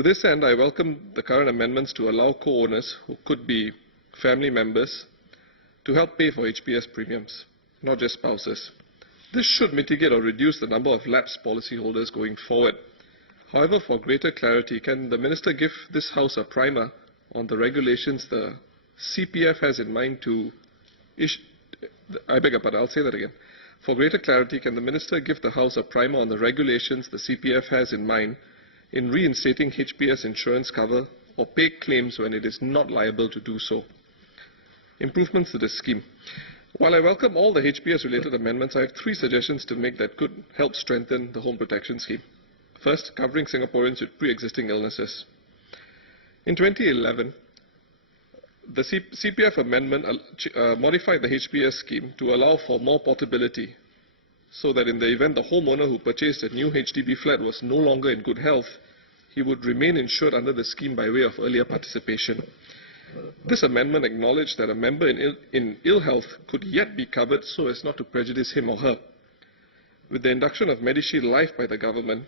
To this end, I welcome the current amendments to allow co-owners, who could be family members, to help pay for HPS premiums, not just spouses. This should mitigate or reduce the number of lapsed policyholders going forward. However, for greater clarity, can the Minister give this House a primer on the regulations the CPF has in mind to issue? I beg your pardon, I'll say that again. For greater clarity, can the Minister give the House a primer on the regulations the CPF has in mind in reinstating HPS insurance cover or pay claims when it is not liable to do so? Improvements to the scheme. While I welcome all the HPS-related amendments, I have 3 suggestions to make that could help strengthen the home protection scheme. First, covering Singaporeans with pre-existing illnesses. In 2011, the CPF amendment modified the HPS scheme to allow for more portability, so that in the event the homeowner who purchased a new HDB flat was no longer in good health, he would remain insured under the scheme by way of earlier participation. This amendment acknowledged that a member in ill health could yet be covered so as not to prejudice him or her. With the induction of MediShield Life by the government,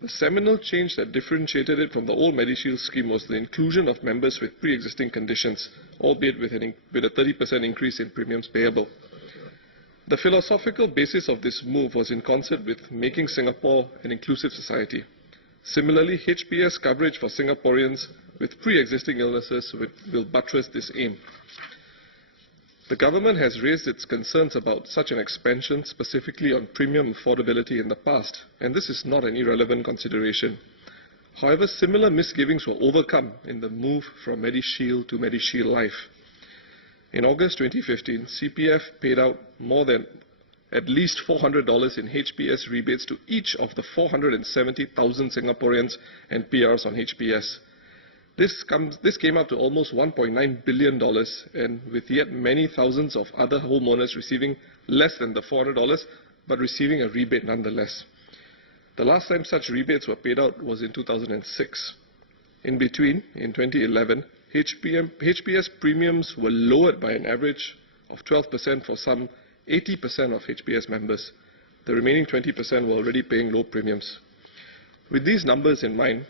the seminal change that differentiated it from the old MediShield scheme was the inclusion of members with pre-existing conditions, albeit with a 30% increase in premiums payable. The philosophical basis of this move was in concert with making Singapore an inclusive society. Similarly, HPS coverage for Singaporeans with pre-existing illnesses will buttress this aim. The government has raised its concerns about such an expansion, specifically on premium affordability in the past, and this is not an irrelevant consideration. However, similar misgivings were overcome in the move from MediShield to MediShield Life. In August 2015, CPF paid out more than at least $400 in HPS rebates to each of the 470,000 Singaporeans and PRs on HPS. This came up to almost $1.9 billion, and with yet many thousands of other homeowners receiving less than the $400, but receiving a rebate nonetheless. The last time such rebates were paid out was in 2006. In between, in 2011, HPS premiums were lowered by an average of 12% for some 80% of HPS members. The remaining 20% were already paying low premiums. With these numbers in mind,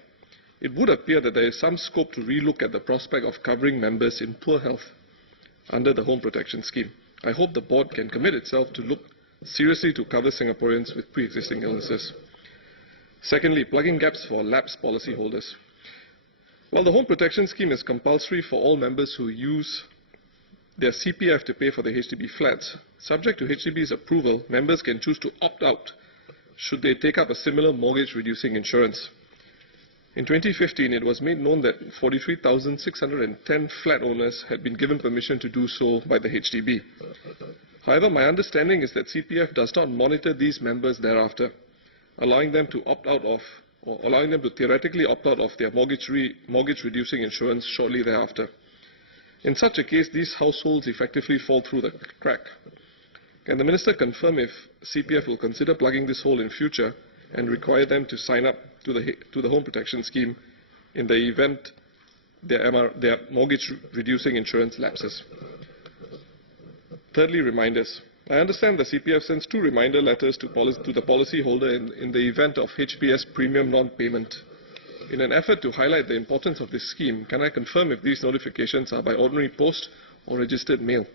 it would appear that there is some scope to relook at the prospect of covering members in poor health under the home protection scheme. I hope the board can commit itself to look seriously to cover Singaporeans with pre-existing illnesses. Secondly, plugging gaps for lapsed policyholders. While the home protection scheme is compulsory for all members who use their CPF to pay for the HDB flats, subject to HDB's approval, members can choose to opt out should they take up a similar mortgage-reducing insurance. In 2015, it was made known that 43,610 flat owners had been given permission to do so by the HDB. However, my understanding is that CPF does not monitor these members thereafter, allowing them to opt out of, or allowing them to theoretically opt out of their mortgage-reducing insurance shortly thereafter. In such a case, these households effectively fall through the crack. Can the Minister confirm if CPF will consider plugging this hole in future and require them to sign up to the home protection scheme in the event their mortgage-reducing insurance lapses? Thirdly, reminders. I understand the CPF sends 2 reminder letters to the policyholder in the event of HPS premium non-payment. In an effort to highlight the importance of this scheme, can I confirm if these notifications are by ordinary post or registered mail?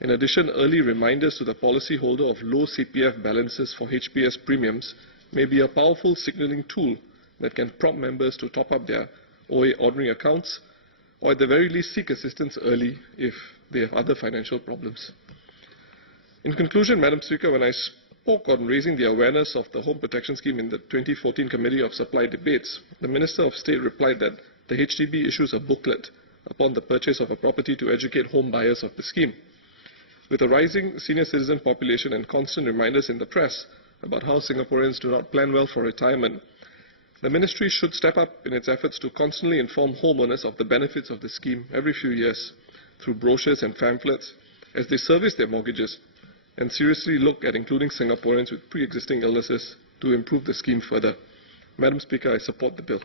In addition, early reminders to the policyholder of low CPF balances for HPS premiums may be a powerful signaling tool that can prompt members to top up their OA ordinary accounts, or at the very least seek assistance early if they have other financial problems. In conclusion, Madam Speaker, when I spoke on raising the awareness of the home protection scheme in the 2014 Committee of Supply debates, the Minister of State replied that the HDB issues a booklet upon the purchase of a property to educate home buyers of the scheme. With a rising senior citizen population and constant reminders in the press about how Singaporeans do not plan well for retirement, the Ministry should step up in its efforts to constantly inform homeowners of the benefits of the scheme every few years through brochures and pamphlets as they service their mortgages, and seriously look at including Singaporeans with pre-existing illnesses to improve the scheme further. Madam Speaker, I support the bill.